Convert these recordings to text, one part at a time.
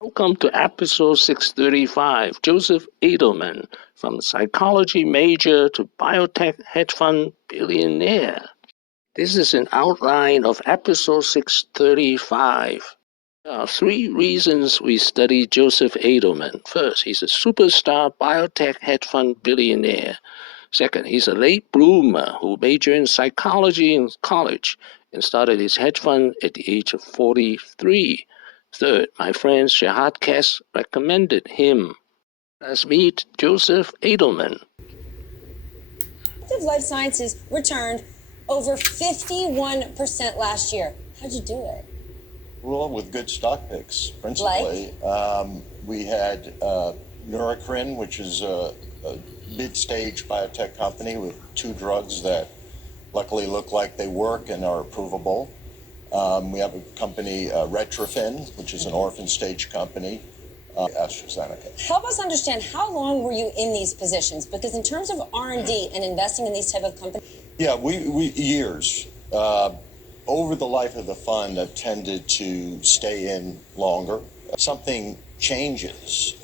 Welcome to episode 635. Joseph Edelman, from psychology major to biotech hedge fund billionaire. This is an outline of episode 635. There are three reasons we study Joseph Edelman. First, he's a superstar biotech hedge fund billionaire. Second, he's a late bloomer who majored in psychology in college and started his hedge fund at the age of 43. Third, my friend Shahad Kess recommended him. Let's meet Joseph Edelman. Perceptive Life Sciences returned over 51% last year. How'd you do it? Well, with good stock picks, principally. We had Neurocrine, which is a mid-stage biotech company with two drugs that luckily look like they work and are approvable. We have a company, Retrofin, which is an orphan stage company, AstraZeneca. Help us understand, how long were you in these positions? Because in terms of R&D and investing in these type of companies... Yeah, we years. Over the life of the fund, I've tended to stay in longer. Something changes.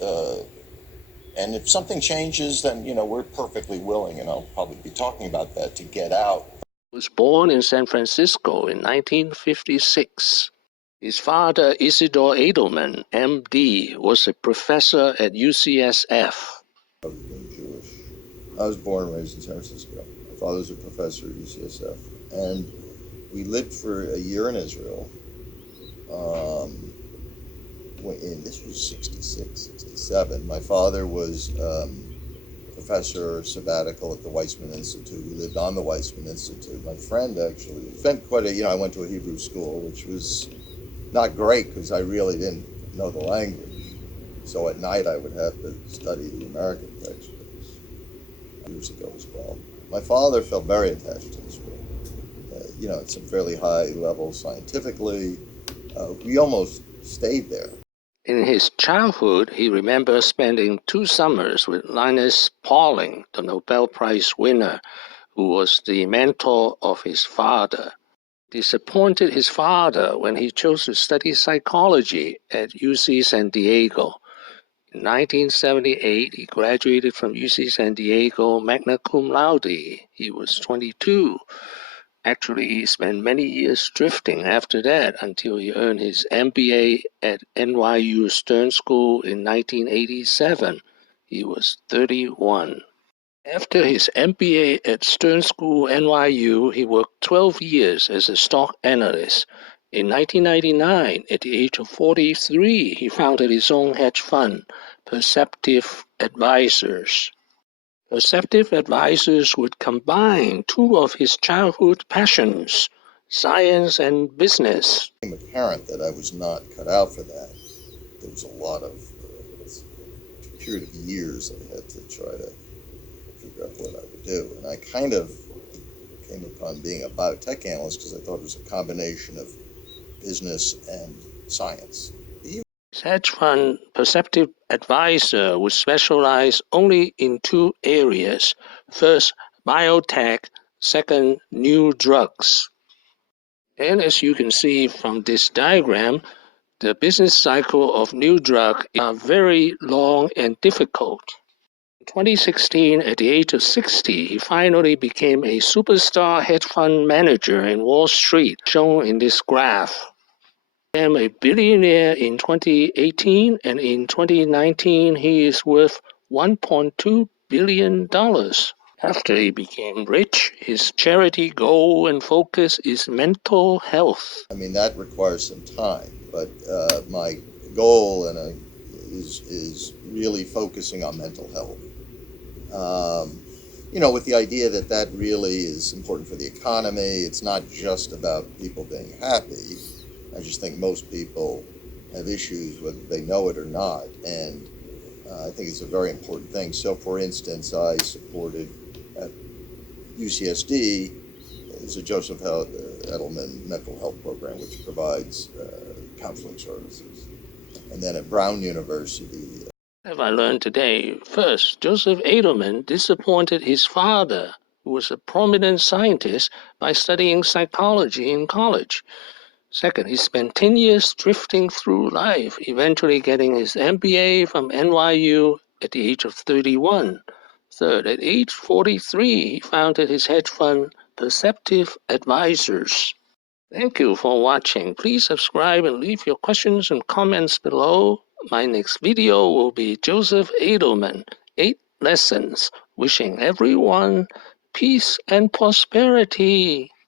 And if something changes, then, we're perfectly willing, and I'll probably be talking about that, to get out. He was born in San Francisco in 1956. His father, Isidore Edelman, M.D., was a professor at UCSF. I'm Jewish. I was born and raised in San Francisco. My father was a professor at UCSF. And we lived for a year in Israel. This was 66, 67. My father was professor sabbatical at the Weizmann Institute. We lived on the Weizmann Institute. My friend actually spent quite I went to a Hebrew school, which was not great because I really didn't know the language. So at night I would have to study the American textbooks years ago as well. My father felt very attached to Israel. At some fairly high level scientifically. We almost stayed there. In his childhood, he remembers spending 2 summers with Linus Pauling, the Nobel Prize winner, who was the mentor of his father. Disappointed his father when he chose to study psychology at UC San Diego. In 1978, he graduated from UC San Diego magna cum laude. He was 22. Actually, he spent many years drifting after that until he earned his MBA at NYU Stern School in 1987. He was 31. After his MBA at Stern School, NYU, he worked 12 years as a stock analyst. In 1999, at the age of 43, he founded his own hedge fund, Perceptive Advisors. Perceptive Advisors would combine 2 of his childhood passions, science and business. It became apparent that I was not cut out for that. There was a lot of period of years I had to try to figure out what I would do. And I kind of came upon being a biotech analyst because I thought it was a combination of business and science. His hedge fund, Perceptive Advisor, would specialize only in 2 areas. First, biotech. Second, new drugs. And as you can see from this diagram, the business cycle of new drugs are very long and difficult. In 2016, at the age of 60, he finally became a superstar hedge fund manager in Wall Street, shown in this graph. He became a billionaire in 2018, and in 2019 he is worth $1.2 billion. After he became rich, his charity goal and focus is mental health. That requires some time, but my goal is really focusing on mental health. With the idea that really is important for the economy. It's not just about people being happy. I just think most people have issues whether they know it or not, and I think it's a very important thing. So, for instance, I supported at UCSD is a Joseph Edelman mental health program, which provides counseling services. And then at Brown University. What have I learned today? First, Joseph Edelman disappointed his father, who was a prominent scientist, by studying psychology in college. Second, he spent 10 years drifting through life, eventually getting his MBA from NYU at the age of 31. Third, at age 43, he founded his hedge fund, Perceptive Advisors. Thank you for watching. Please subscribe and leave your questions and comments below. My next video will be Joseph Edelman, 8 Lessons. Wishing everyone peace and prosperity.